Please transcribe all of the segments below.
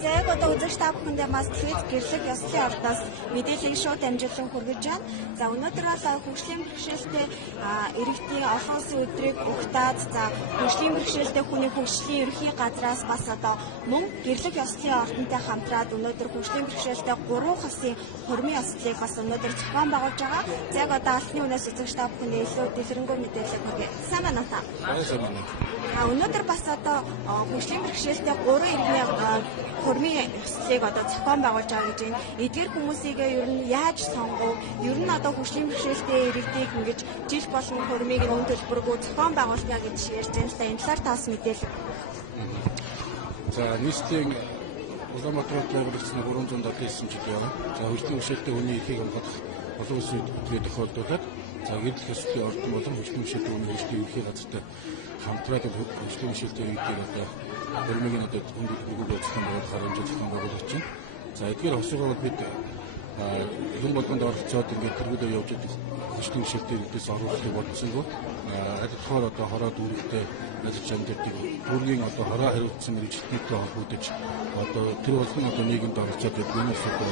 За яг одоо үзэгч та бүхэндээ бас Твит гэрлэг ёслолын ордоос мэдээллийг шууд амжилан хүргэж байна. За өнөөдөр бол хөгжлийн бэрхшээлтэй иргэдийн олон улсын өдрийг угтаад за хөгжлийн бэрхшээлтэй хүний хөгжлийн ерөнхий газраас бас одоо мөн гэрлэг ёслолын ордонтой хамтраад өнөөдөр хөгжлийн бэрхшээлтэй 3 хасын хормын ёслолыг бас өнөөдөр зохион байгуулж байгаа. За яг одоо албаны үнээс үзэгч та бүхэндээ илүү дэлгэрэнгүй мэдээлэл хүргье. Сайн байна уу та? Өнөөдөр бас одоо хөгжлийн бэрхшээлтэй 3 иргэний хормын ёслолыг одоо зохион байгуулж байгаа гэж байна. Эдгээр хүмүүсийг ер нь яаж сонгов? Ер нь одоо хөгжлийн бэрхшээлтэй иргэдийг ингэж жил болгон хормыг өн төлбөргүй зохион байгуулна гэж ярьж байна л да. Энэ талаар таас мэдээлэл. За нийслэлийн Улаанбаатарт байгуулагдсан 379 жил явна. За хөгжлийн бэрхшээлтэй хүний эрхийг хамгаалах олон улсын өдрийг тохиолдуулаад за гэрлэх ёслолын ордон болон хөгжлийн бэрхшээлтэй хүний хөгжлийн ерөнхий газартай хамтраад хөгжлийн бэрхшээлтэй иргэдийг одоо хормыг одоо нэгэн зохион байгуулах харамжаа зохион байгуулж байна. За эдгээр хосгоо бол бид юм болгонд оролцоод ингээд тэргүүлээ явж идэх хөгжлийн бэрхшээлтэй иргэдээс оруулахыг бодсонгүй. Адилхан одоо хороо дүүрэгтэй ажиллаж амьдардаг бүргийн одоо хороо хариуцсан мэргэжилтнийтэй холбогдож одоо тэр болон одоо нийгэмд оролцоод юунаас одоо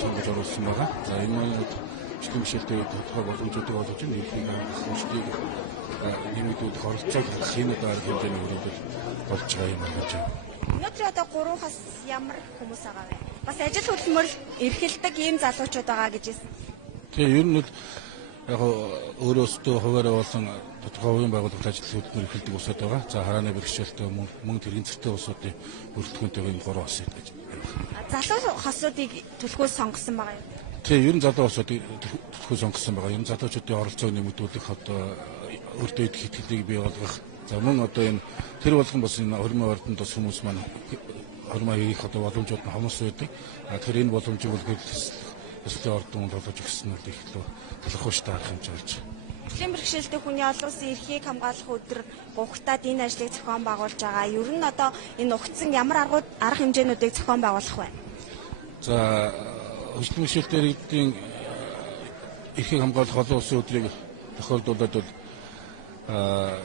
сонгож оруулсан байгаа. За энэ маань хөгжлийн бэрхшээлтэй тодорхой боломжуудыг олгож ирэх эрхийг хөгжлийг нэмэгдүүлэх оролцоог шинэ одоо арга хэмжээний хүрээлэл болж байгаа юм байна гэж байна. Өнөөдөр одоо 3 хас ямар хүмүүс байгаа вэ? Бас ажил хөдөлмөр эрхэлдэг ийм залуучууд байгаа гэж байна. Тэгээ ер нь яг өөрөөсөө хуваараа болсон тодорхой хувийн байгууллагад ажил хөдөлмөр эрхэлдэг усуд байгаа. За харааны бэрхшээлтэй мөн тэргийн цэгтэй усуудын бүрэлдэхүүнтэйг энэ 3 хас гэж байна. Залуу хосуудыг төлхөөс сонгосон байгаа юм. Тэгээ ер нь залуу усуудыг төлхөөс сонгосон байгаа. Ер нь залуучуудын оролцоог нэмэгдүүлэх одоо өртөө идэх итгэлийг бий болгох. За мөн одоо энэ тэр болгон бас энэ хормын ордонд бас хүмүүс маань хормоо хийх одоо боломжууд нь хомос байдаг. Тэгэхээр энэ боломжийг бол гэрлэх ордон болгож өгсөн нь их л талхууш таарах юм болж байна. Хөгжлийн бэрхшээлтэй хүний олон улсын эрхийг хамгаалах өдөр гугтаад энэ ажлыг зохион байгуулж байгаа. Ер нь одоо энэ угтсан ямар арга хэмжээнүүдийг зохион байгуулах вэ? За хөгжлийн бэрхшээлтэй иргэдийн эрхийг хамгаалах олон улсын өдрийг тохиолдуулаад бол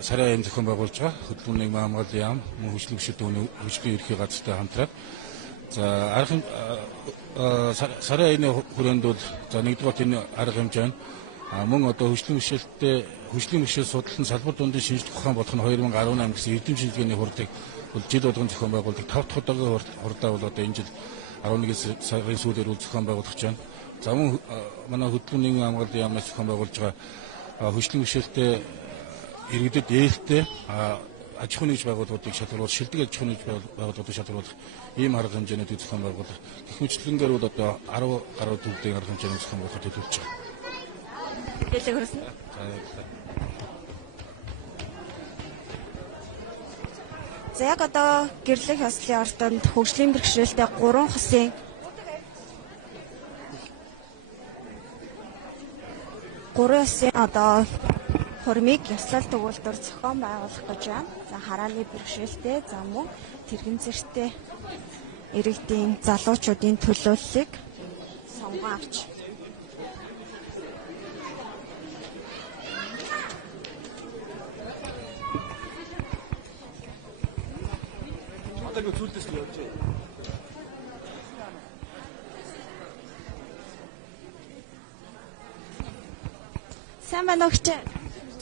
сарын аян зохион байгуулж байгаа. Хөдөлмөрийн нийгмийн хамгааллын яам мөн хөгжлийн бэрхшээлтэй хөгжлийн ерхий газартай хамтраад за сарын аяны хүрээнд бол за нэгдүгээр энэ арга хэмжээ нь мөн одоо хөгжлийн бэрхшээл судлалын салбар дундын шинжлэх ухаан болох нь 2018 гэсэн эрдэм шинжилгээний хурдыг бол жил болгон зохион байгуулдаг. 5 дахь удаагийн хурдаа бол одоо энэ жил 11 сарын сүүлээр үл зохион байгуулах гэж байна. За мөн манай хөдөлмөрийн нийгмийн хамгааллын яамнаас зохион байгуулж байгаа хөгжлийн бэрхшээлтэй иргэдэд ээлтэй аж ахуйн нэгж байгууллагуудыг шалгаруулах, шилдэг аж ахуйн нэгж байгууллагуудыг шалгаруулах ийм арга хэмжээнүүдийг зохион байгуулах. Гэх мэтлэнгээр бол одоо 10 гаруй төрлийн арга хэмжээний зохион байгуулахад төлөвлөж байгаа. Хэлээ хөрсөн. За яг одоо гэрлэх ёслолын ордонд хөгжлийн бэрхшээлтэй 3 хасын одоо хормыг ёслол төгөөлтөөр зохион байгуулах гэж байна. За харааны бэрхшээлтэй, за мөн тэрэгэн зэрэгтэй иргэдийн залуучуудын төлөөллийг сонгон авч. Одоо зүйлээс л явж байна. Сайн байна уу гэж.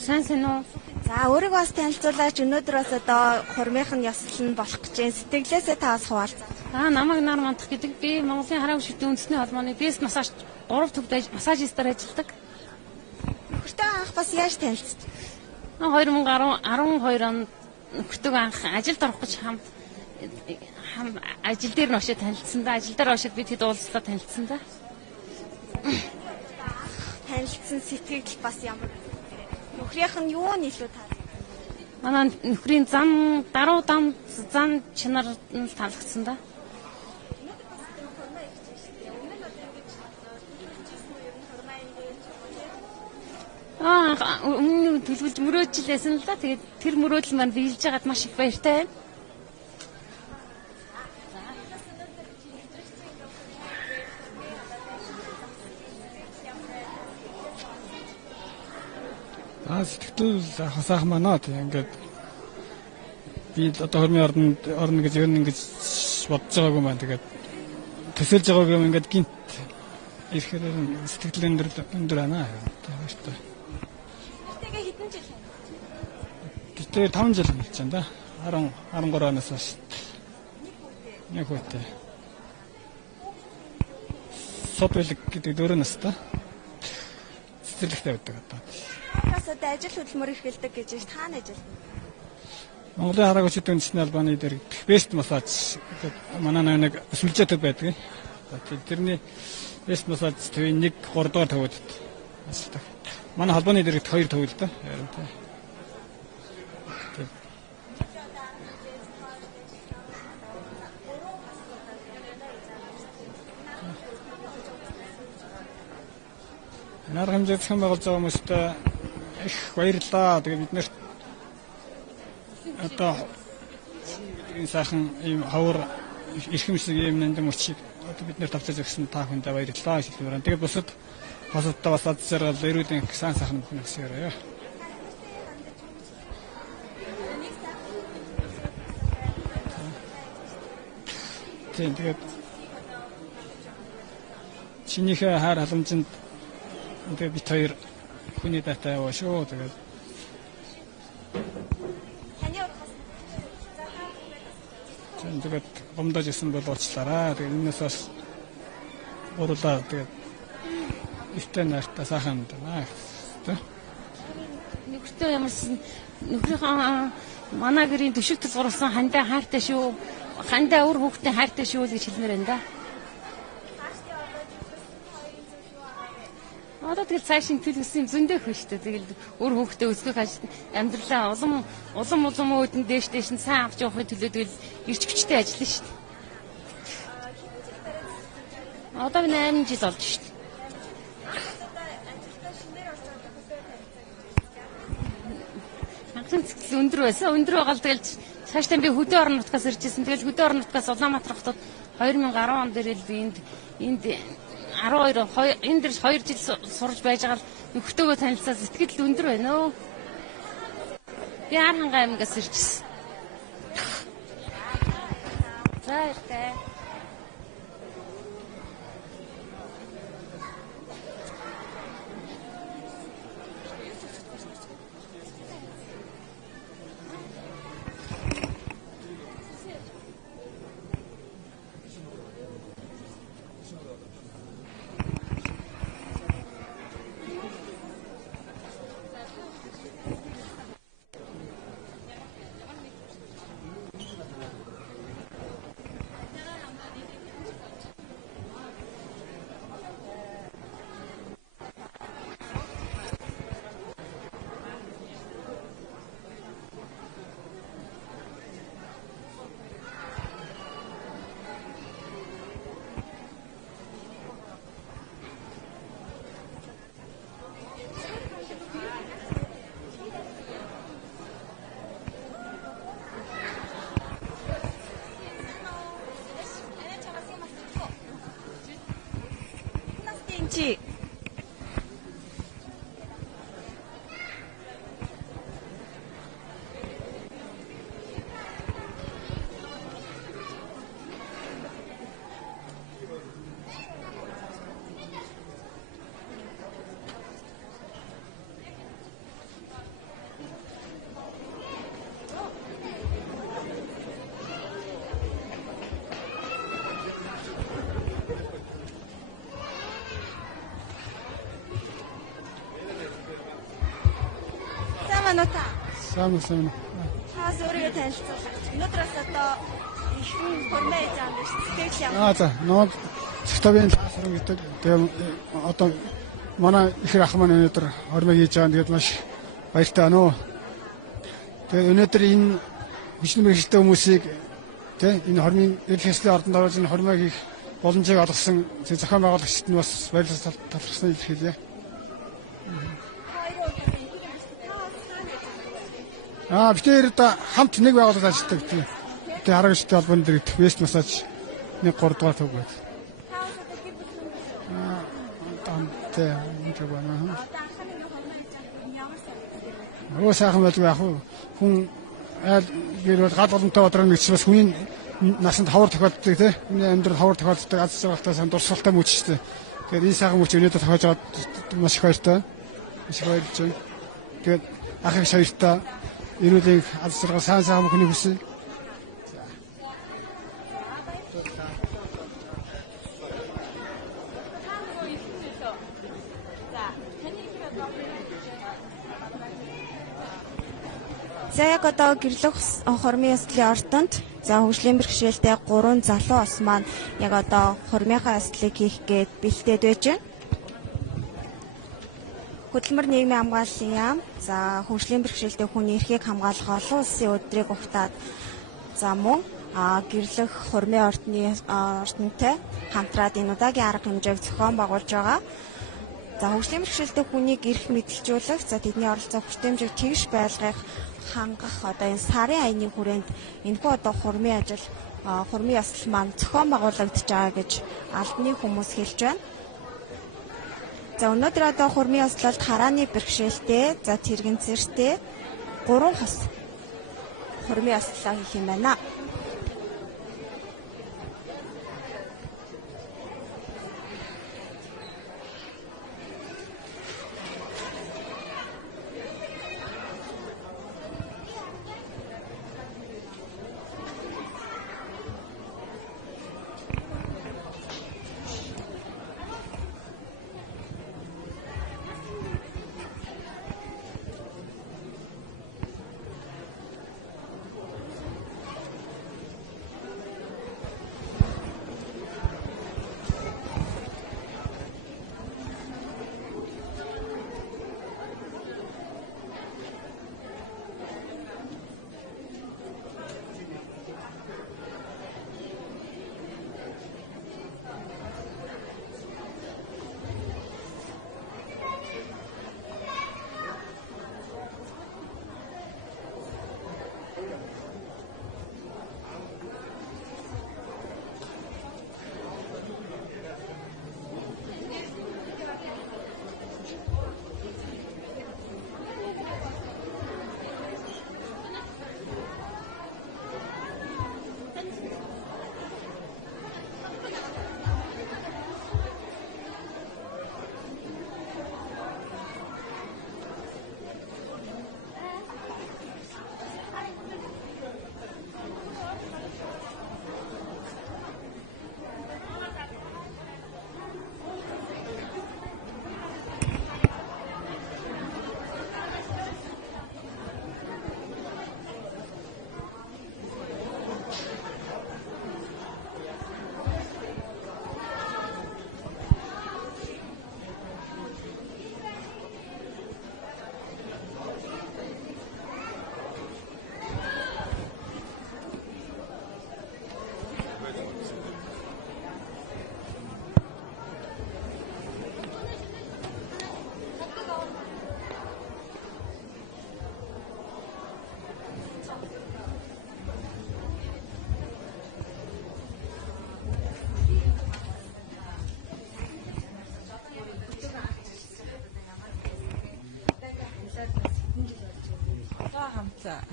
Сайн уу. За өөрийгөө бас танилцуулаач. Өнөөдөр бас одоо хормынхын ёслол нь болох гэж байна. Сэтгэлээсээ та бас хуваалцаа. Намайг Нар Мандах гэдэг. Би Монголын хараа хөшөлтийн үндэсний холбооны дэс массаж 3 төвд массажистаар ажилладаг. Нөхөртэй анх бас яаж танилцсан? 2012 онд нөхөртөө анх ажилд орох гэж хамт ажил дээр нь очиж танилцсан да. Ажил дээр очиж бид хэд уулзлаа танилцсан да. Танилцсан сэтгэл бас ямар нөхрийнх нь юу нь илүү таалагдсан? Манай нөхрийн даруй зам чанар нь таалагдсан да. Өмнө төлөвлөж мөрөөджилээсэн л да. Тэгээд тэр мөрөөдөл маань биелж байгаад маш их баяртай байна. Сэтгэл хасаах манаа тийм ингээд би одоо хормын орно гэж ер нь ингэж бодож байгаагүй маань тэгээд төсөөлж байгааг юм ингээд гинт ирэхээр сэтгэл өндөр байна. Тийм шүү дээ. Тэгээ хэдэн жил байна? Тэгээд 5 жил болж байна да. 13 оноос хойш. Нэг үедээ. Сопелэг гэдэг 4 настай. Цэцэрлэгтэй байдаг одоо. Бас одоо ажил хөдөлмөр эрхэлдэг гэж таана ажил. Монголын хараа хүчит үндэсний албаны дээр бест массаж гэдэг манай нэг сүлжээтэй байдаг. Тэрний бест массаж төвийн 1-3 дугаар төвөд ажилладаг. Манай албаны дээр 2 төв л да. Нар хэмжээ зохион байгуулж байгаа хүмүүстээ их баярлалаа. Тэгээ бид нэр одоо энэ сайхан ийм хавар эрхэмсэг ийм нандин мөчийг одоо бид нэр тавцаж өгсөн та бүхэндээ баярлалаа хэлмээр. Тэгээ бусадтай бас ад зэрэг эрүүдийн сан сайхан бүхэн өсөөрэй. Тэгээд чинийхээ хаар халамжинд тэгээд бид хоёр хүний дата яваа шүү. Тэгээд тэгээд гомдож исэн бол уучлаарай. Тэгээд энэс бас урлаа тэгээд ихтэй нартай сайхан байна. Нөхөртөө ямарсан нөхрийнхөө манай гэрийн төшиг тулгуурласан хандаа хайртай шүү. Хандаа өөр хүүхдээ хайртай шүү гэж хэлмээр байна да. Одоо тэгэл цаашин төл өссөн зөндөө хөө штэ. Тэгэл өөр хүүхдээ өсгөх амьдралаа улам өөдөн дээш нь сайн авч явахын төлөө тэгэл ирч хүчтэй ажиллана штэ. Одоо 8 жил болж штэ. Хангалттай цэцэл өндөр байсан. Өндөр байгаа л тэгэл цаашдаа би хөдөө орон нутгаас иржсэн. Тэгэл хөдөө орон нутгаас Улаанбаатар хотод 2010 он дээр л би энд 12 энэ дэр 2 жил сурж байж байгаа нөхөртөөгөө танилцаа сэтгэл өндөр байна өө. Би Архангай аймагаас иржсэн. За иртэй. Чи Манута. Сайн. Хаас өөрийгөө танилцуулах. Өнөөдрөөс одоо их хормой хийж байгаа юм биш. Сэтгэл яам. За нод цэцтабын лаасрын гэдэг. Тэгээ одоо манай их ах маань өнөөдөр хормой хийж байгаа. Тэгээд маш баяртай байна уу. Тэгээд өнөөдөр энэ хүчний мэргэжилтэй хүмүүсийг тий энэ хормын эрх хэслийн ордонд орж энэ хормой хийх боломжийг олгосон зохион байгуулагчид нь бас баярлалаа талархсан илэрхийлье. Битээр хамт нэг байгууллагад ажилладаг тийм. Тэгээ хараа хүчтэй албаны дээр вест массаж 1-3 дугаар төв байд. Тамтай энэ байна. Өө сайхан байлгүй яг хүн айл гэрэл гал боломжтой бодроо нэгч бас хүний насанд ховор тохиолддог тийм. Хүний амьдрал ховор тохиолддог аз жаргалтай сан дурсгалтай мөчтэй. Тэгэхээр энэ сайхан мөч өнөөдөр тохиож аваад маш их баяртай. Маш их баярлж байна. Тэгээд ах их баяртай. Эрүүлийн аз жаргал сайн мөхний хүсье. За яг одоо гэрлэх хормын яслын ордонд за хөгжлийн бэрхшээлтэй 3 залуу ос маань яг одоо хормынхаа яслыг хийх гээд бэлдээд байж байна. Хөдөлмөр нийгмийн хамгааллын яам за хөгжлийн бэрхшээлтэй хүний эрхийг хамгаалах олон улсын өдрийг ухтаад за мөн гэрлэх хормын ордонтой хамтраад энэ удаагийн арга хэмжээг зохион байгуулж байгаа. За хөгжлийн бэрхшээлтэй хүнийг эрх мэдэлжүүлэх за тэдний оролцоо хүртээмжийг тэгш байлгах хангах одоо энэ сарын аяны хүрээнд энэхүү одоо хурмын ажил хурмын ясал маань зохион байгуулагдаж байгаа гэж албаны хүмүүс хэлж байна. За өнөөдөр одоо хурмын яслалд харааны бэрхшээлтэй за тэрэгэнцэртэй 3 хос хурмын яслалаа хийх юм байна.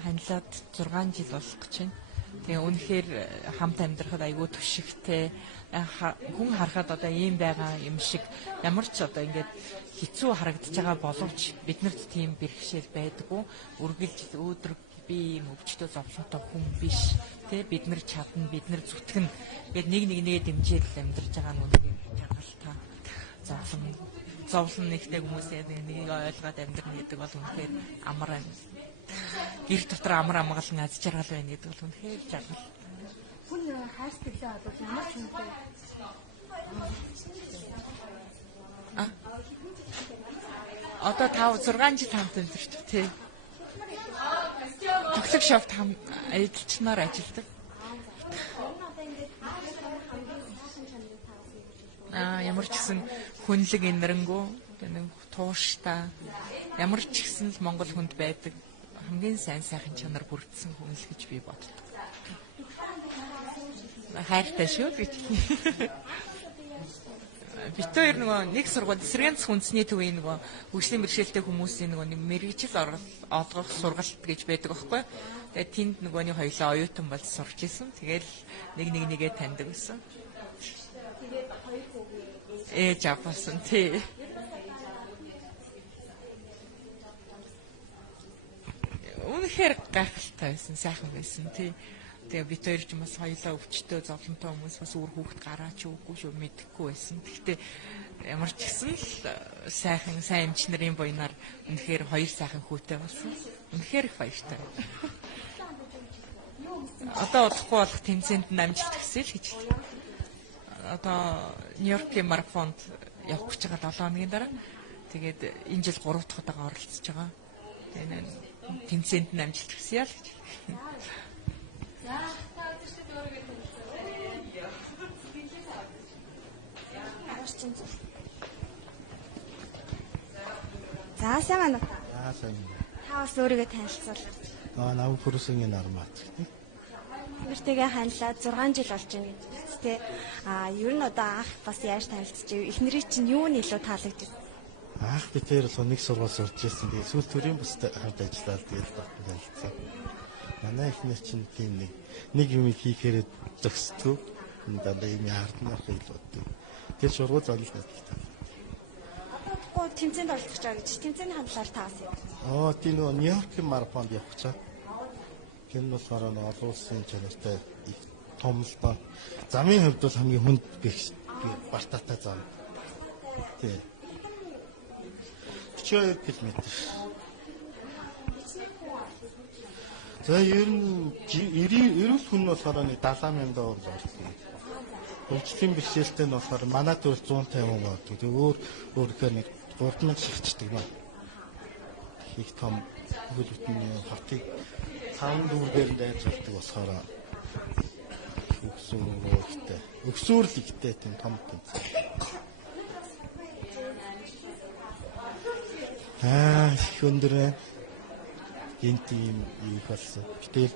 Ханилаад 6 жил болох гэж байна. Тэгээ үнэхээр хамт амьдрахад айгүй түшигтэй хүн харахад одоо ийм байгаа юм шиг ямар ч одоо ингээд хэцүү харагдаж байгаа боловч биднэрт тийм бэрхшээл байдаггүй. Үргэлж өөдрөг би юм өвчтөө зовлонтой хүн биш. Тэ бид нар чадна, бид нар зүтгэн. Ингээд нэгээ дэмжээл амьдарч байгаа нь үнэхээр чангалтай. Зовлон нэгтэй хүмүүсээ нэг ойлгоод амьдрна гэдэг бол үнэхээр амар байна. Гэр дотор амар амгалан аз жаргал байна гэдэг бол үнэхээр жаргал. Хүн хайрцаглаа бол ямар ч юмтай. Одоо 5 6 жил хамт амьдарч тий. Төглөг шовт ажилчнаар ажилладаг. Ямар ч гэсэн хүнлэг инэрэнгүү нэг тууштай ямар ч гэсэн л Монгол хүнд байдаг хамгийн сайхан чанар бүрдсэн хүн л гэж би боддог. Хайртай шүү гэж. Бид хоёр нөгөө нэг сургууль эсрэг хүнсний төвийн нөгөө хөгжлийн бэрхшээлтэй хүмүүсийн нөгөө нэг мэрэгжил олгох сургалт гэж байдаг байхгүй. Тэгээд тэнд нөгөөний хоёлоо оюутан болж сурч исэн. Тэгэл нэгээ таньдаг байсан. Тэгээд хоёр хүүгээ ээж авсан тий. Үнэхээр гайхалтай байсан, сайхан байсан тий. Тэгээ бид хоёр ч бас хоёлаа өвчтөө зовлонтой хүмүүс бас үр хүүхэд гараач үгүй шүү мэдэхгүй байсан. Гэхдээ ямар ч гэсэн л сайхан сайн эмч нарын буйнаар үнэхээр хоёр сайхан хүүтэй болсон. Үнэхээр их баяртай. Одоо удахгүй болох тэмцээнд нь амжилт хүсье л гэж хэлээ. Одоо Нью-Йоркийн марафонд явах гэж байгаа 7 хоногийн дараа. Тэгээд энэ жил 3 дахь удаага оролцож байгаа. Тэгээд тэмцээнд нь амжилт хүсье л гэж. За сайн байна уу? Сайн. Та бас өөрийгөө танилцуул. Нав Хүрсэнгийн Нармат. Тэртэйгээ хандлаад 6 жил болж байна гэж тий. Ер нь одоо анх бас яаж танилцчихв? Эхнэрийн чинь юу нь илүү таалагдав? Анх бид тэр нэг сургууль сурч ирсэн. Тэгээ сүүл төрийн бусд хамт ажиллаад тэгээд танилцсан. Манай эхнэр чинь тийм нэг юм хийхээр зөксдгөө. Дандаа юм яарднаар хэлбэдэг. Тэр сургууль залж надтай. Одоо тэмцээнд оролцож байгаа гэж тэмцээний хандлаар таас юм. Тийм нөгөө Нью-Йоркийн марафонд явах чаа. Тэр нь болохоор олон улсын чанартай их том л доо. Замын хувьд бол хамгийн хүнд бартаатай зам. Тийм. 42 км. За ер нь эрүүл хүн болохоор 70,000 доллар орсон. Хөгжлийн бэрхшээлтэй нь болохоор манай төр 150 болдог. Тэгээ өөр гэхээр 3,000 шигчдэг байна. Их том хөл бүтний хатыг 5 дүүргээр дайж авдаг болохоор өксүүр л ихтэй тийм том тийм. Их өндөрөө гинт юм их болсон. Гэтэл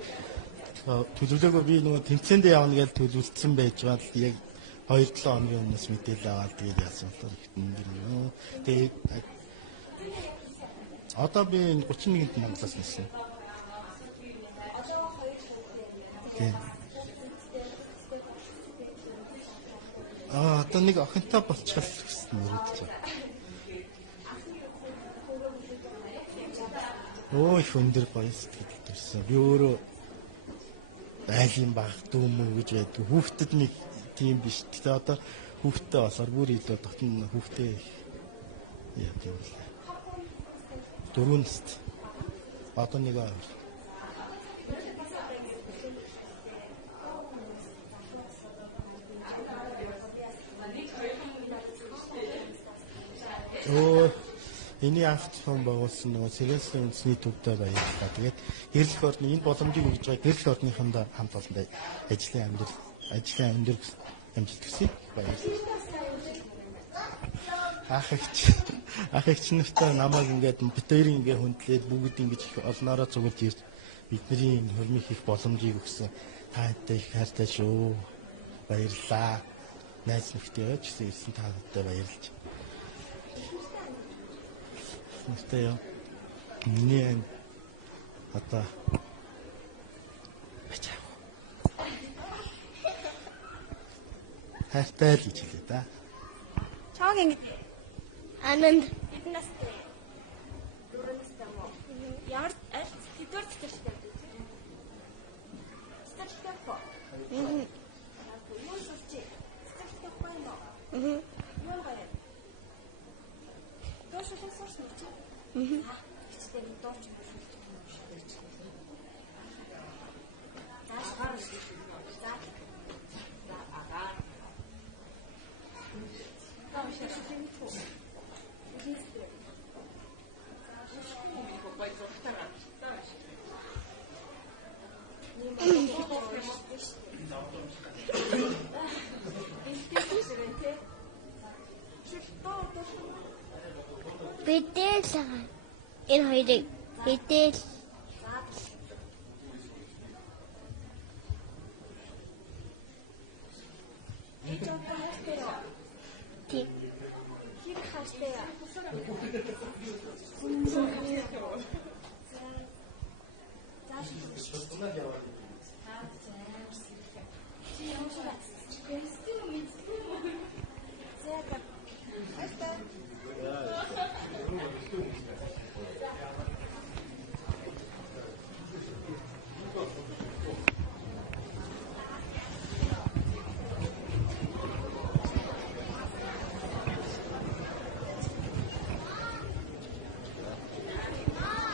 төлөвлөгөө би нөгөө тэмцээнд явна гэж төлөвлөсөн байж байгаа л яг 2-7 хоногийн өмнөөс мэдээлэл аваад тэгээд яасан бол их. Тэгээд одоо би 31-нд Монголоос нэрсэн. Тийм. Одоо нэг охинтой болчихвол гэсэн мөрөдч. Их өндөр гоё сэтгэл төрсөн. Би өөрөө айлын баг дүүмэн гэж байдаг. Хүүхдэд нэг тийм биш. Тэгтээ одоо хүүхдтэй болоор бүр илүү дотн хүүхдэд яа тийм л. 4 наст. Одоо нэг аа. Эний авцсан байгуулсан нөгөө Сэргэлсийн үндэсний төвтэй баярлалаа. Тэгээд гэрэл орны энэ боломжийг өгж байгаа гэрэл орныханд хамт олондоо ажлын амьдрал амжилт хүсье. Баярлалаа. Ах эгч нартай намайг ингээд битэрийн ингээд хүндлээд бүгд ингэж их олноороо зүгэлж ирж бидний хөрмөх их боломжийг өгсөн таатай их хайртай шүү. Баярлалаа. Найз нөхдөд ч ирсэн таатай баярлалаа. Нэстэ миний одоо ачаа. Хайртай л гэж хэлээ да. Чааг ингэ Ананд хэдэн настай? 4 настай мó. Ямар хэдвэр цэцэрлэгтэй вэ? Цэцэрлэгтэй по. Юу сурч? Цэцэрлэгтэй по юм уу? Юу гоё. Доошлон сурсан чи? Цэцэрлэгтэй дооч юм шүү. Битэл энэ хоёрыг битэл Ээж аваа хайртай юу? тийм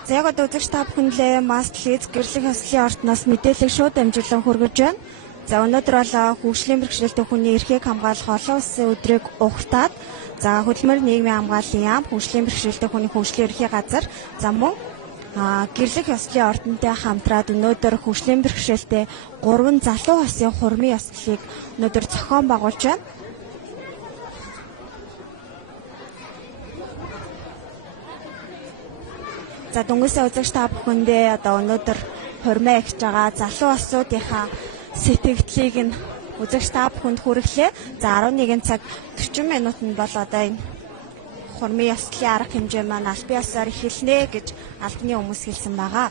За яг одоо үзэгч та бүхэнлээ Мастлиз гэрлэх ёслолын ордноос мэдээлэл шууд дамжуулан хүргэж байна. За өнөөдөр бол хөгжлийн бэрхшээлтэй хүний эрхийг хамгаалах олон улсын өдрийг ухтаад за хөдөлмөр нийгмийн хамгааллын яам хөгжлийн бэрхшээлтэй хүний хөгжлийн эрхийн газар за мөн гэрлэх ёслолын ордонтой хамтраад өнөөдөр хөгжлийн бэрхшээлтэй 3 залуу хосын хурмын ёслолыг өнөөдөр зохион байгуулж байна. За дүнгийн үзэгч та бүхэндээ одоо өнөөдөр хурмаа ихж байгаа залуу осуудынхаа сэтгэгдлийг нь үзэгч та бүхэнд хүргэлээ. За 11 цаг 40 минутанд бол одоо энэ хурмын ёслолын арга хэмжээ маань аль бие ёсоор эхэлнэ гэж албаны хүмүүс хэлсэн байгаа.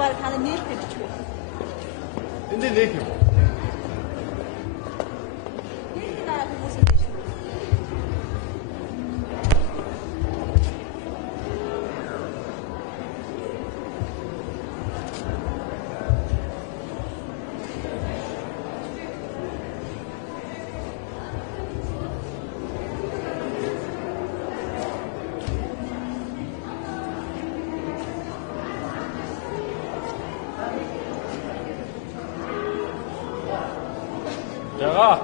баг та нар нээлт гэж байна. Энд нээх юм. Нээлт дараа хүмүүс юм биш үү? Яга.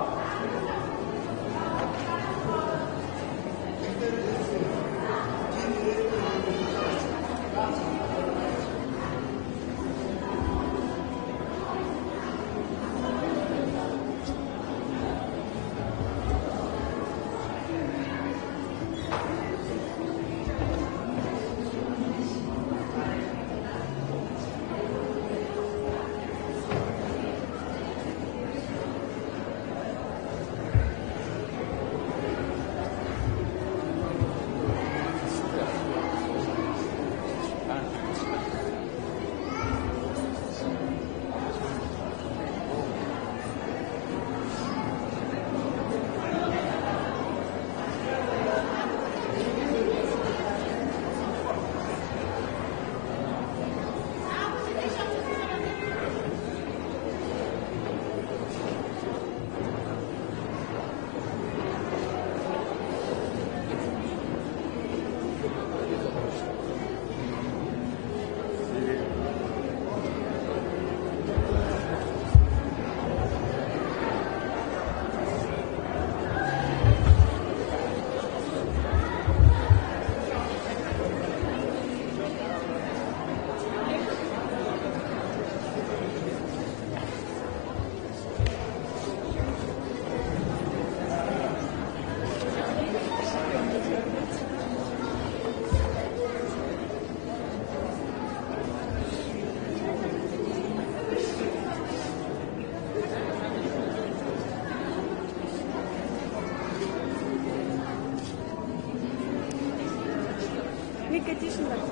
Нэг эдишн байна.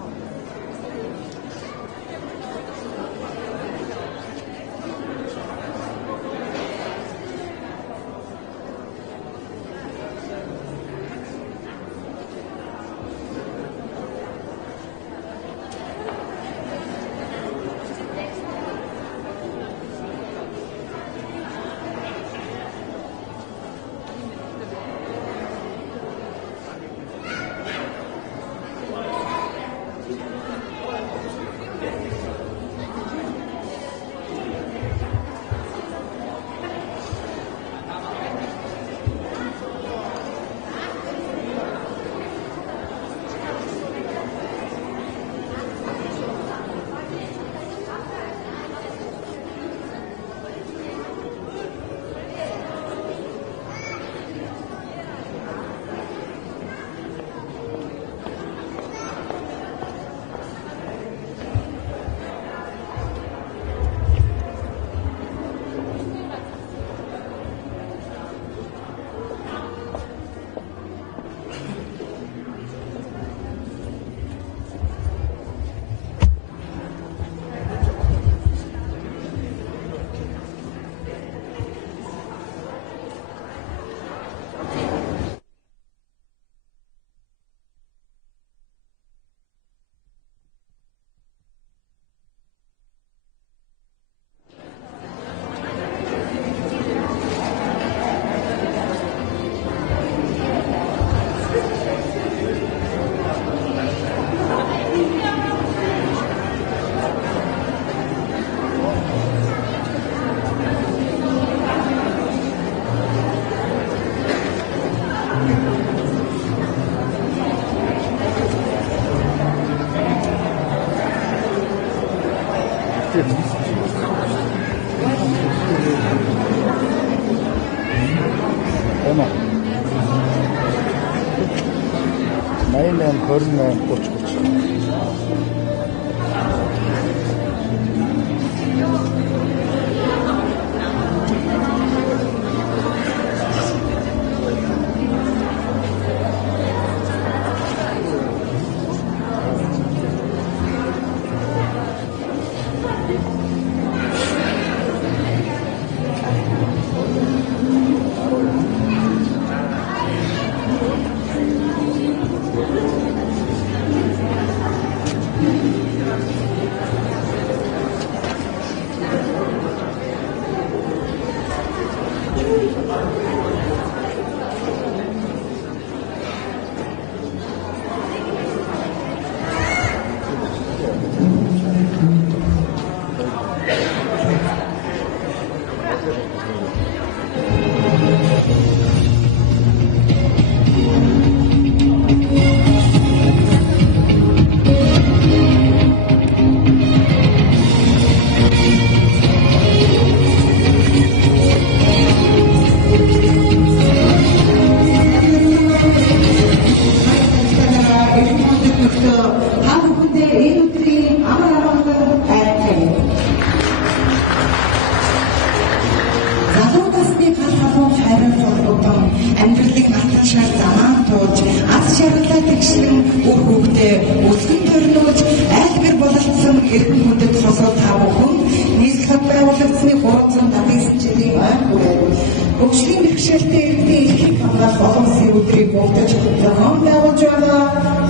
Эмэ. 88 28 30. гэрэл хүндэт сонсоод та бүхэн нийслэл байгуулагдсны 379 жилийн ойн хүрээ хөгжлийн бэрхшээлтэй иргэдийн эрхийг хамгаалах олон улсын өдрийг бүгдж зохион байгуулж байгаа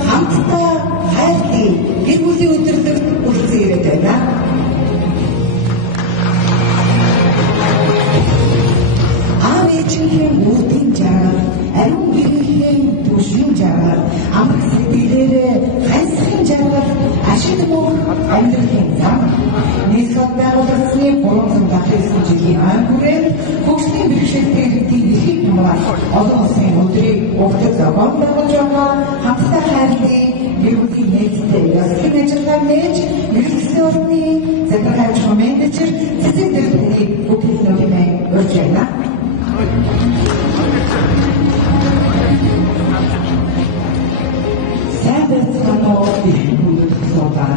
хамтдаа хайртай гэр бүлийн өдөрлөг хүрсэн ирээд байна. Аав ээжийнхээ үүдийн жаргал, ариун гэрийн түшин жаргал, амрах сэтгэлээрээ хайсхийн жаргал, ашиг мөн амьдралын зам. Нийслэл байгуулагдсны 379 жилийн ойн хүрээнд хөгжлийн бэрхшээлтэй иргэдийн эрхийг хамгаалах олон улсын өдрийг бүгд зохион байгуулж байгаа хамтдаа хайрлын гэр бүлийн нийтдээ яслын ажиллагаа нээж мэргэжлийн орны захиргач менежер цэцэг дэлгүүрийн бүхэлдээ урьж байна. Сайн байцгаанаа их хүндэт суулаа.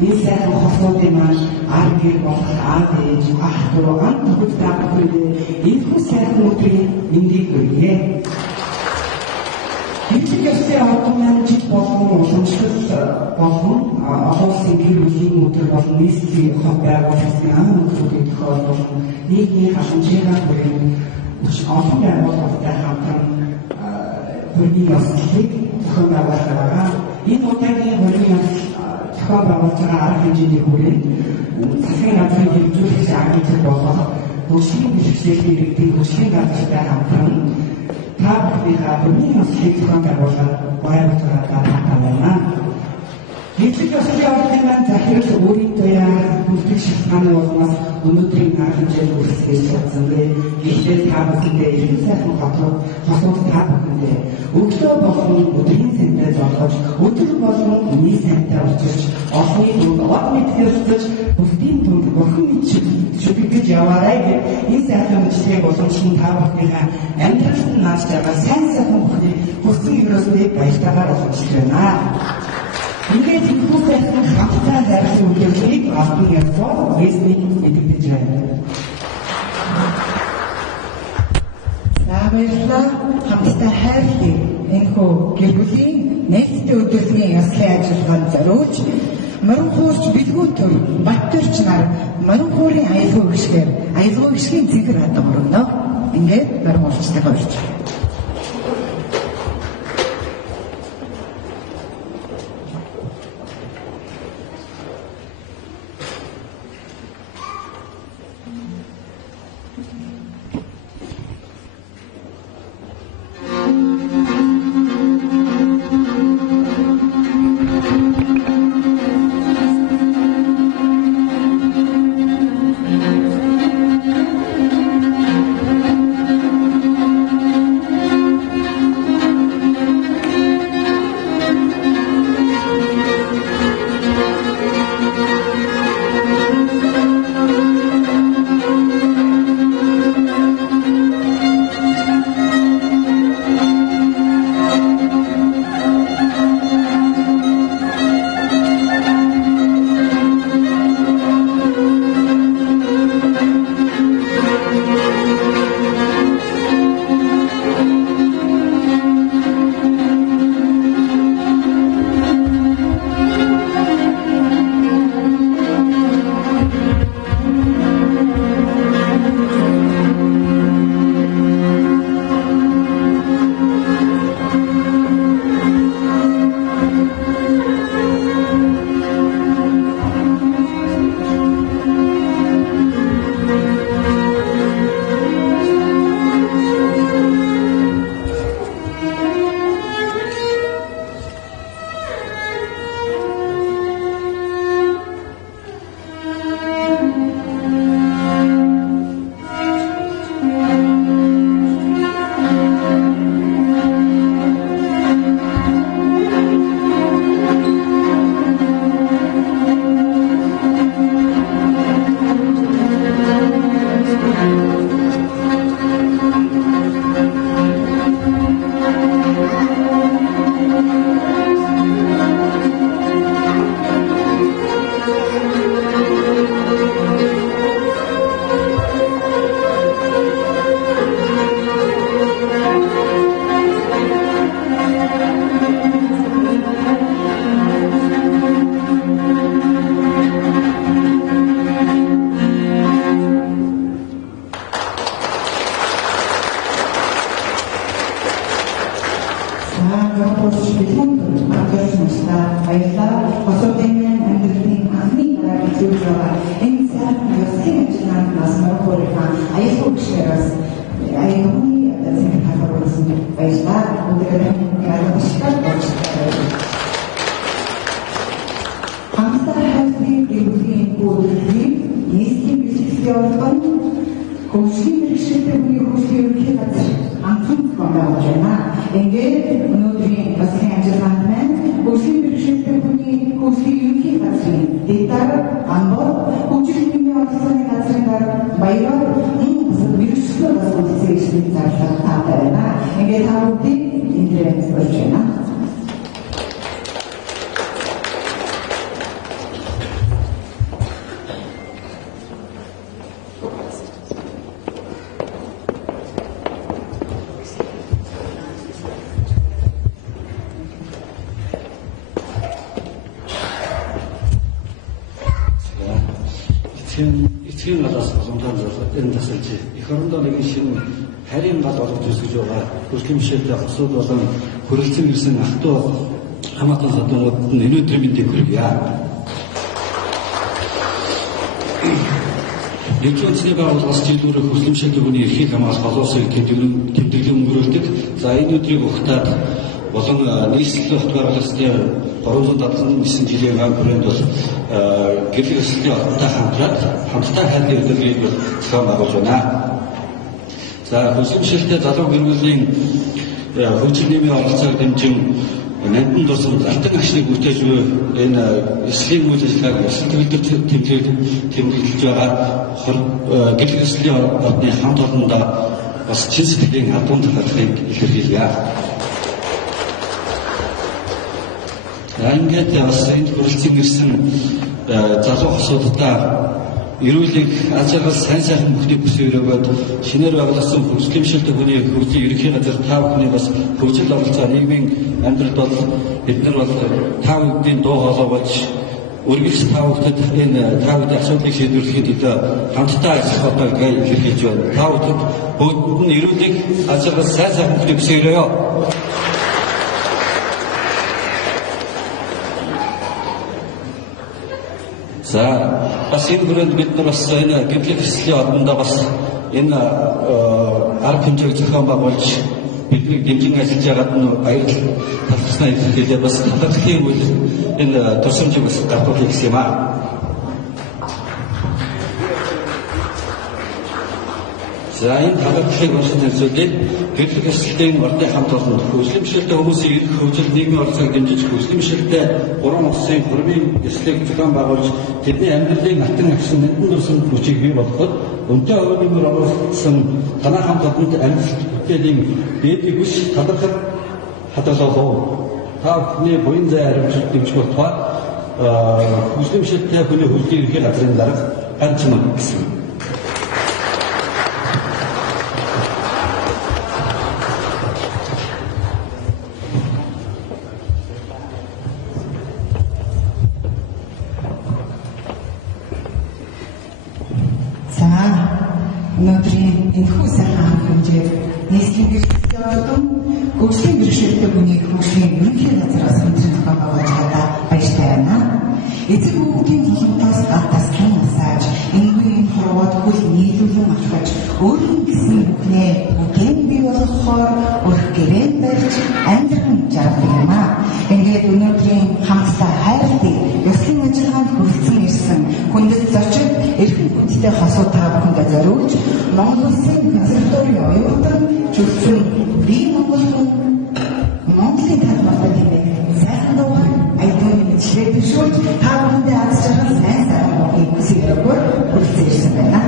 Энэ сайхан хослуудын маань ард гэр болох аав ээж ах дүү амт бүгд таахлаа. Энэ хүн сайхан өдрийн мэндийг хүргье. Эцэг ёсны ордон жил болгон уламжлал болгон олон улсын гэр бүлийн өдөр болон нийслэлийн хот байгуулалтын өдрүүдийн тохиолдол нийгмийн халамжийн бүрийн олон байгууллагатай хамтран бүрийн ёслолыг зохион байгуулж байгаа. Энэ удаагийн бүрийн ёслол зохион байгуулж байгаа арга хэмжээний хүрээнд засгийн газрын хэмжүүлэгч агентлаг болох хөгжлийн бэрхшээлтэй иргэдийн хөгжлийн газартай хамтран та бүхнийхээ бүрийн ёслолыг зохион байгуулах байгуулж байгаа байна. Нийтлэг ёслолын ордын маань захирал өөрийнхөө бүртгэх шалтгааны улмаас өнөөдрийн арга хэмжээнд хүрсгэж чадсангүй. Гэхдээ та бүхэндээ ирэх сайхан хотууд та бүхэндээ өглөө болон өдрийн сэнтэй золгож, өдөр болон үний сэнтэй очиж, олонний дунд од мэдгэрсэж, бүсдийн дунд бурхан шүтгэж яваарай гэх энэ сайхан мэдлэгийг уламжлан та бүхнийхээ амьдралд нааж байгаа сайн сайхан бүхнийг хүссэн өрөөсөө баяртайгаар уламжлах байна. Ингээд их сайхан хамтдаа зарсан үйлдвэрийг олсон явцаар вэснийг мэдэгдэж байна. Баярлалаа. Хамтдаа хайрлын энэхүү гэр бүлийн нийтдээ өдөртний ёслолын ажиллагаанд зориулж Мөрөнхуурч Бэлгүүтөр Баттөрч нар Мөрөнхуурын аялал гишгийн цэгэр хатан өргөнө. Ингээд Мөрөнхуурчтай хойч. зүйл байгаа. Энэ сайхан ёслын ажлын нас мөрөөрөө аягүй гişээрээс аягүй зэн хаврсан баярлалаа. Өнөөдөр гаргаштай болж байна. Хамтдаа хайрын гэрлийн үйлдвэрийн нийслэлийн бэлтгэл орхон хөгжлийн бэрхшээлтэй хүний хөгжлийн ерөнхий газар анхны гомдож байна. Ингээд өнөөдрийн басгийн ажиллагаанд маань хөгжлийн бэрхшээлтэй хүний хөгжлийн ерөнхий газрын дэдаар амбар хөгжлийн нийгмийн оролцооны газрын баяраар бэрхшээлтэй бас үйлчлэгийг зарлах таатай байна. Ингээд та бүхэн энд болж байна. Эцгийн галаас боломжтой зорилгот энэ тасалж эх орондоо нэгэн шинэ харийн гал олж үзэж байгаа хөгжлийн бишэлтэй хосууд болон хүрэлцэн ирсэн ах トゥ хамаатан саднууд нь өнөөдрийн мэндийг хүргье. Дэвжүүлсний байгууллагаас жилүүрээ хөгжлийн бишэлтэй хүний эрхийг хамгаалах боловсрол тэмдэглэн өнгөрүүлдэг. За энэ өдрийг ухтаад болон нийслэлийн хот байгууллагын 379 жилийн хүрээнд бол гэрэл ёслолын ордонтой хамтдаа хайрын өдрийг зохион байгуулж байна. За хөгжлийн бишэлтэй залуу гэр бүлийн хөгжил нийгмийн оролцоог дэмжин нандин дурсан алтан агшныг бүтээж буй энэ эслийн үйл ажиллагааг ёслол төвлөрч тэмдэглэж байгаа гэрэл ёслолын ордны хамт олондоо бас чин сэтгэлийн албан талхыг илэрхийлье. Ингээд бас энд хүрэлцэн ирсэн залуу хосуудаа эрүүлэг аз жаргал сайн сайхан бүхнийг хүсэж өрөөгөөд шинээр байгуулсан хөгжлийн бишэлтэй хүний хөгжлийн ерөнхий газар та бүхний бас хөгжил оролцоо нийгмийн амьдралд бол бид нар бол та бүхний дуу хоолой болж үргэлж та бүхэнд энэ та бүхний асуудлыг шийдвэрлэхэд илүү хамтдаа ажиллах байгааг илэрхийлж байна. Та бүхэнд бүгд нь эрүүлэг аз жаргал сайн сайхан бүхнийг хүсэж өрөөё. За бас энэ хүрээнд бид нар бас энэ гэрэл ёслолын ордондоо бас энэ арга хэмжээг зохион байгуулж бидний дэмжин ажиллаж байгаад нь баярлал талхснаа илэрхийлээ бас талхлын үйл энэ тусламжийг бас гаргуулъя гэсэн юм аа. За энэ талхлыг уншиж үзүүлээд гэрэл ёслолын ордны хамт олон хөгжлийн бишэлтэй хүмүүсийн эрх хөгжил нийгмийн оролцоог дэмжиж хөгжлийн бишэлтэй 3 улсын хөрмийн ёслолыг зохион байгуулж тэдний амьдралын алтан агшин нандин дурсан хүчийг бий болгоход өнтэй өөрөөр оруулсан танай хамт олонд амьдрал бүтээлийн дээдийг биш талархал хадгалаа. Та бүхний буян зай хариуцлага дэмжих тухай хөгжлийн бишэлтэй хүний хөгжлийн ерөнхий газрын дарга ганцмаг гэсэн. Өнөөдрийн энэхүү сайхан хэмжээ нийслэлийн бэлтгэл ордон хөгжлийн бэрхшээлтэй хүний хөгжлийн ерөнхий газраас хамтран зохион байгуулж байгаа баяртай байна. Эцэг хүүхдийн тусламжаас гадаас тань насааж энэгийн хорвоод хөл нийлүүлэн авчиж өөрийн гэсэн бүхнээ бүхэн бий болгохоор өрх гэрээнд барьж амьдран жаргал юм аа. Ингээд өнөөдрийн хамтдаа хайрлын ёслолын ажиллагаанд хүрэлцэн ирсэн хүндэт зочид эрхэм хүндэтэй хосууд та бүхэндээ зориулж Монгол Улсын консерваторийн оюутан чөлсөн бие Монголын талбарт сайхан дуугаар аятны мэдлэгийг бишүүлж та бүхэндээ аз жаргал сайн сайхан болохыг хүсэж өгөөр хүрэлцэн ирсэн байна.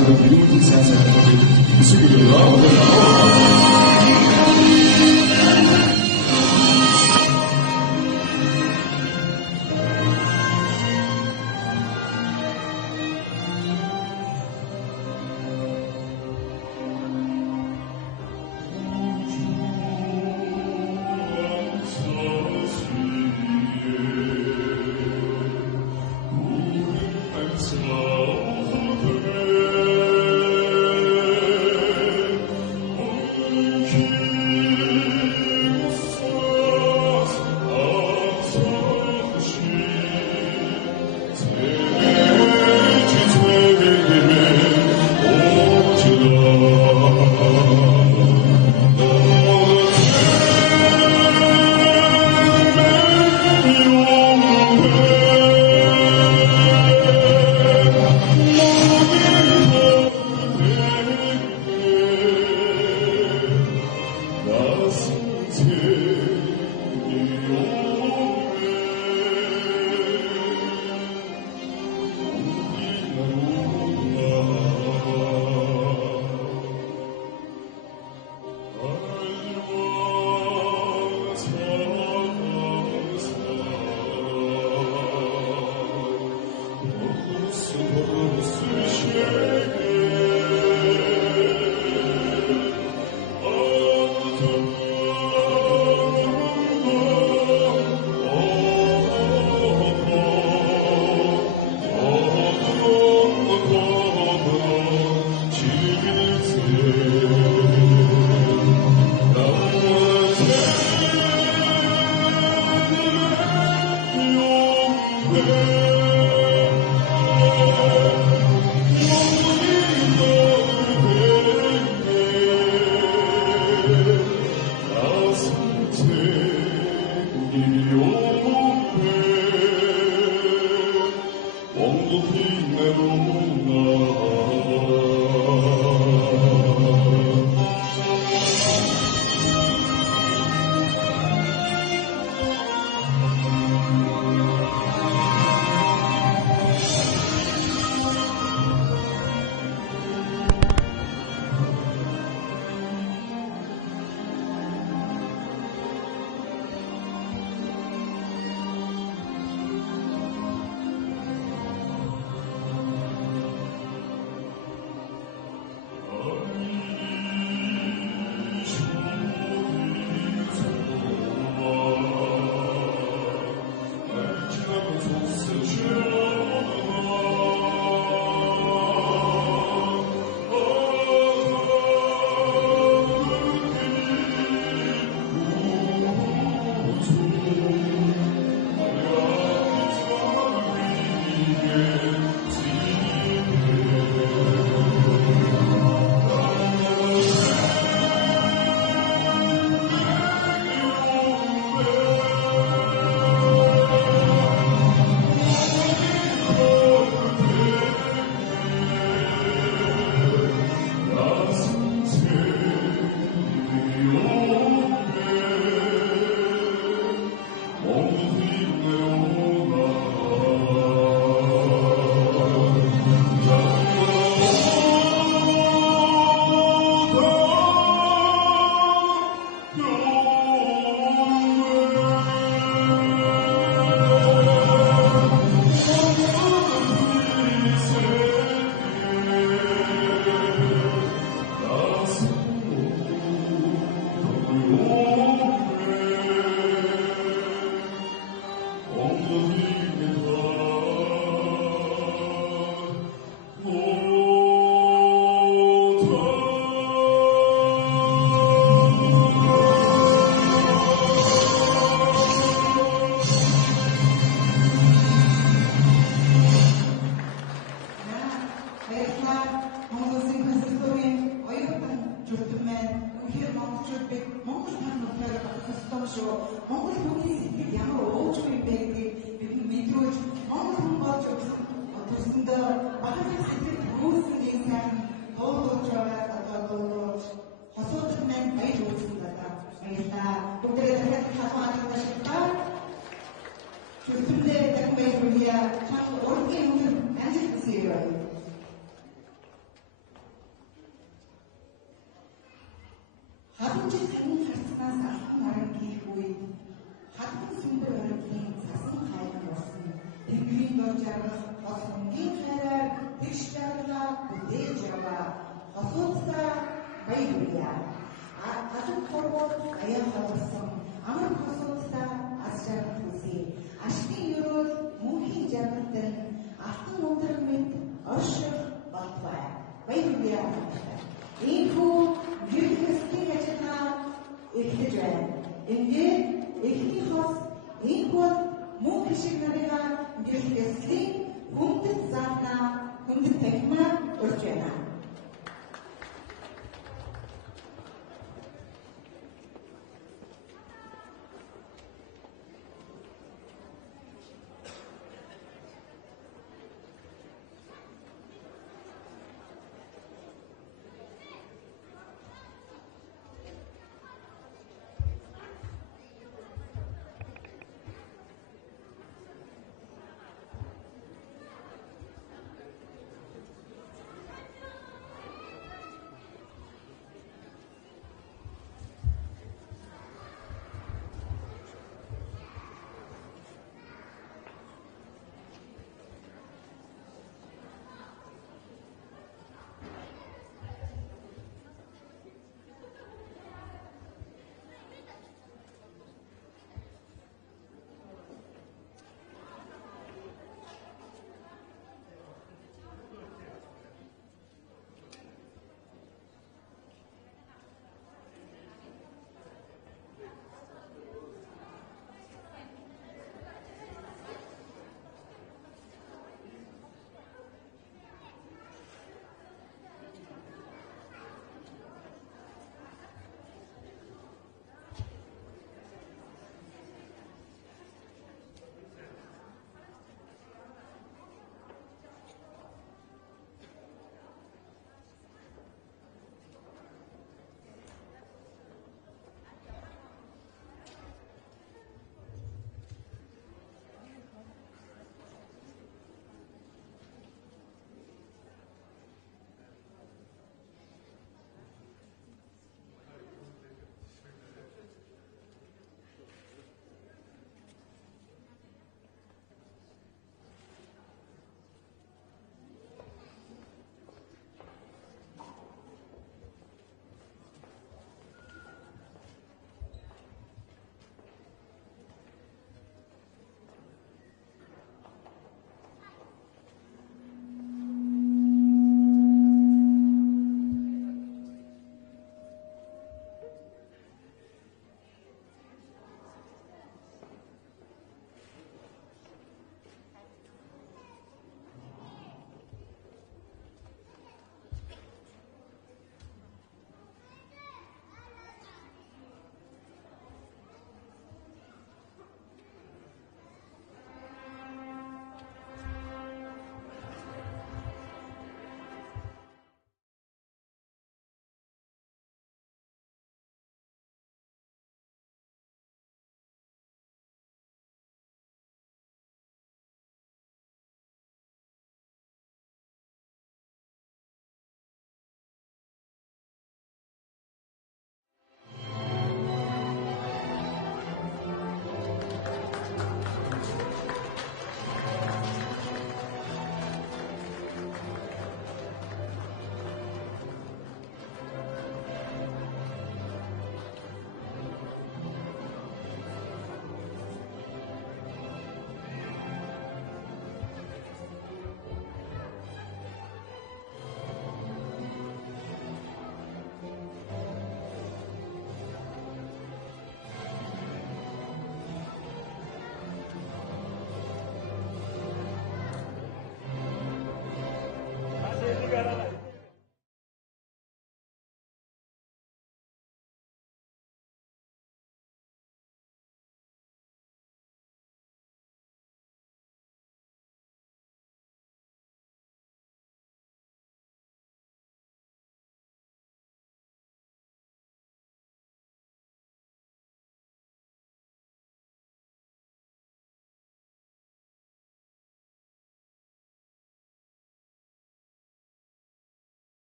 저런 배우들 사이사이에 수고들과 Халамжид ханийн харцнаас алхан наран хийх үед хатан сүмбэр өрөгийн цасан хайран болсон. Тэнгэрийн дор жаргах хос өнгийн хайраар тэгш жаргалаа бүдээж яваа. Хосуудсаа баярлая. Азур хорвол аяа хавсан. Амар хосуудсаа аз жаргал хүсье. Ашгийн өрөөл мөнхийн жаргалтай алтан ундраг мэд орших болтугай. Баярлая. Ийхүү гэрхэсгийн ажиллагаа эхлэж байна. Ингээд эхний хос ийхүү мөн шиг нарыгаа гэрхэсгийн хүндэт заатнаа хүндэт тахимаа урьж байна.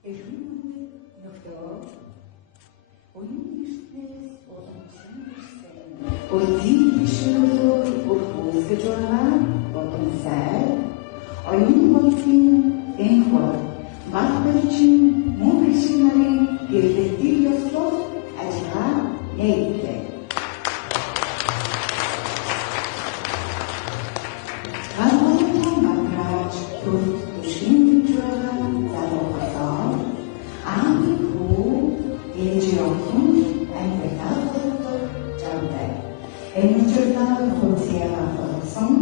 Өдний гишүүрөөр өрхөөсгөж байгаа бодон сай оюун болсын энхор багтэрчин мөн хэсэг нарын гэрэлтийг ёслох ажлаа нээлттэй. Хаалгын маграж төрөлт төшин байгаа залуусаа аамхүү ээжиохын амьталтаа жамтай. Энэчээр хөөсөйга болсон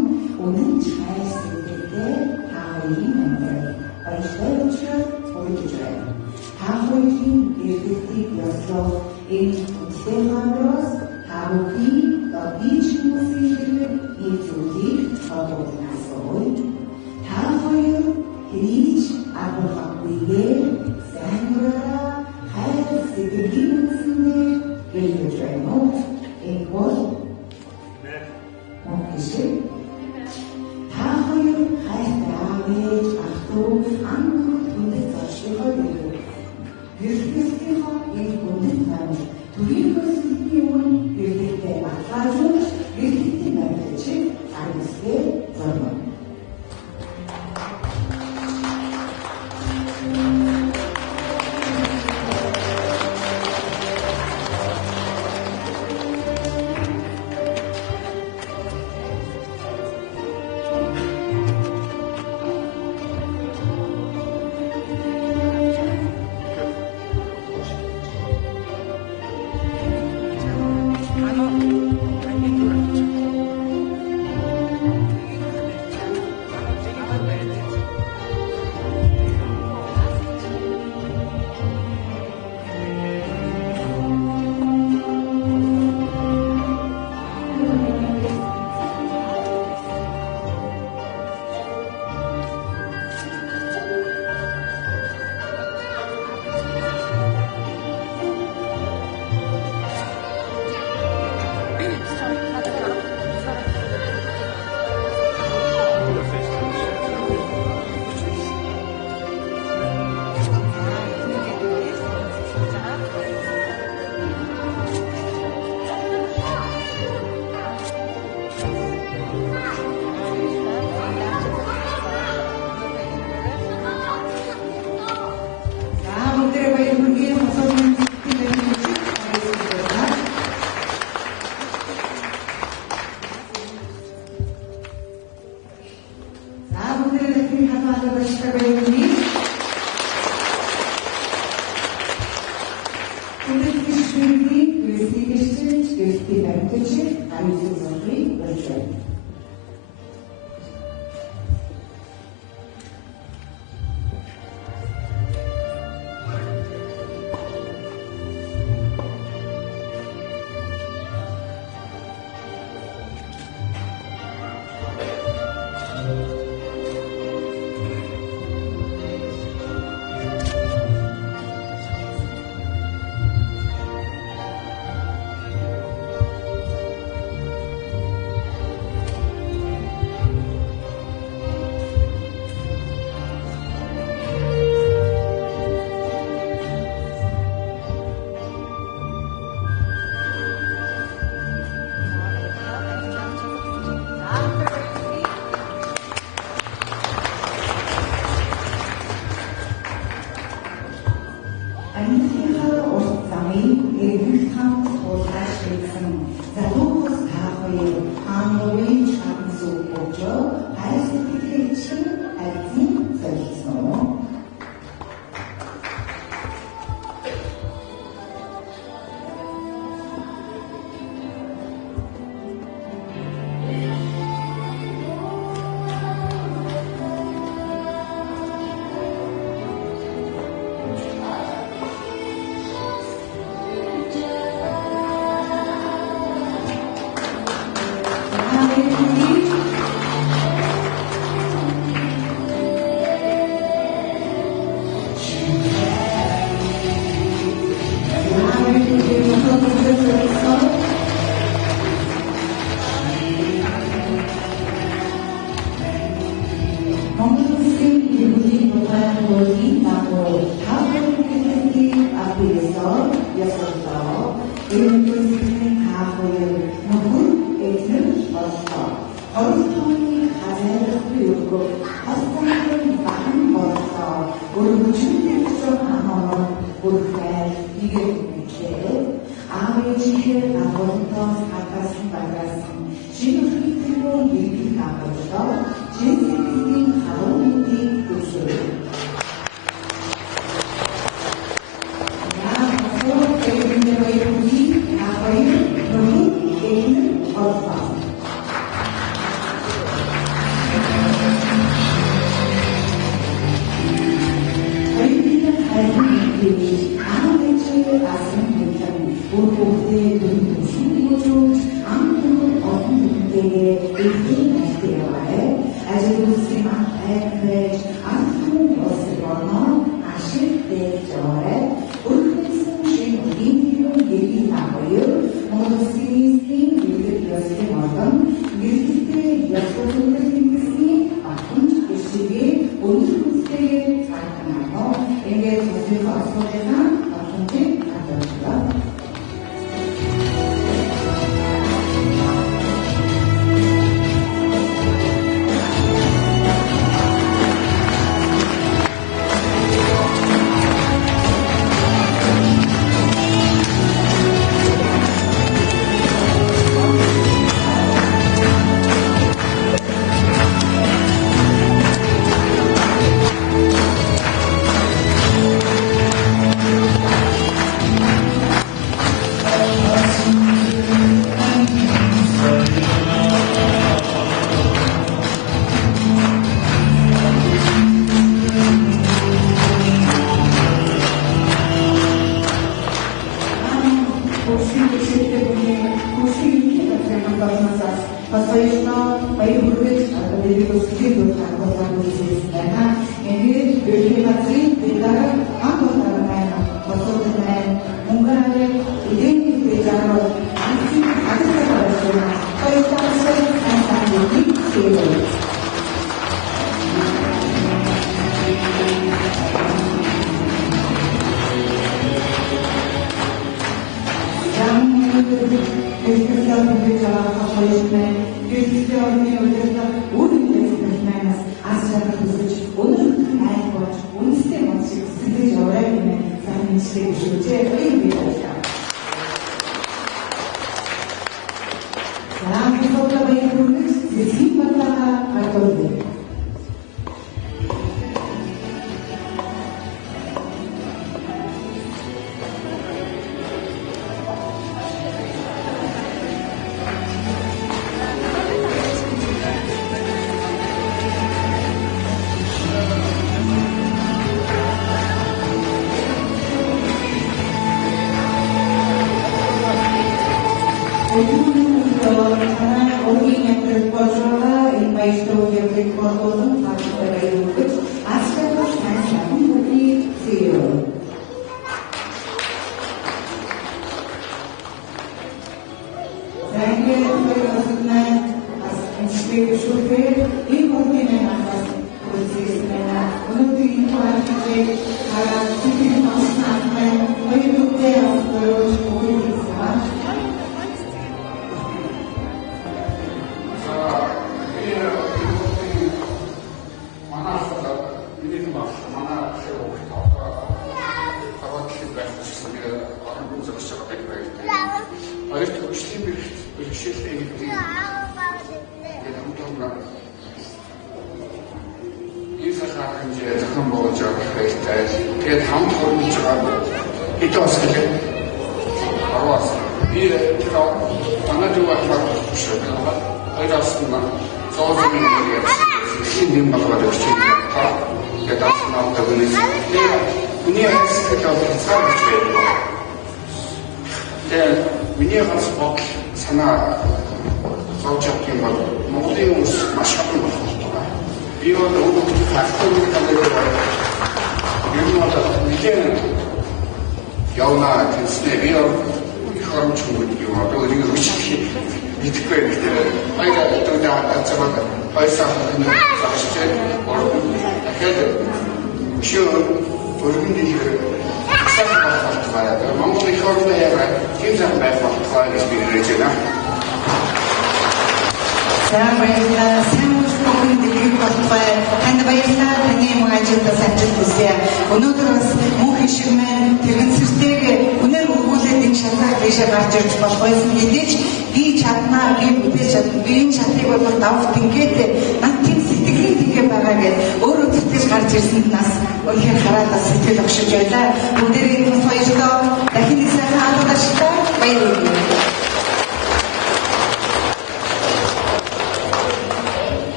үнэн чайсэдтэй хаалын мэнэр ажлаач өөрчлөлт хаалын гэрэлтийг ёслох энэ үсэмээс хаалын бич мөсөйг нийцүүлэх бодолнасоо хаалын хийж агуулгыг сангара хайр сэтгэлийн үсгээр гэлж энэ бол Монголын таахын хайртай ахтуу анх түндэс зочдоо бий. Гэрэлтийн энэ бүтэц маань төрийн өсөлтийн өмнө гэрэлтэй баталгаажуулж гэрэлтийн баримтыг агуулсан зорилго.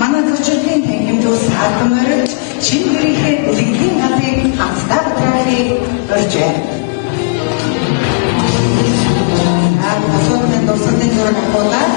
Манай зочдын танхимд ус таатмарч шингэрийнхээ бүлэглэлийн газрыг хамтдаа батрахыг урьжээ. Асуултын дуусны зураг авуулаад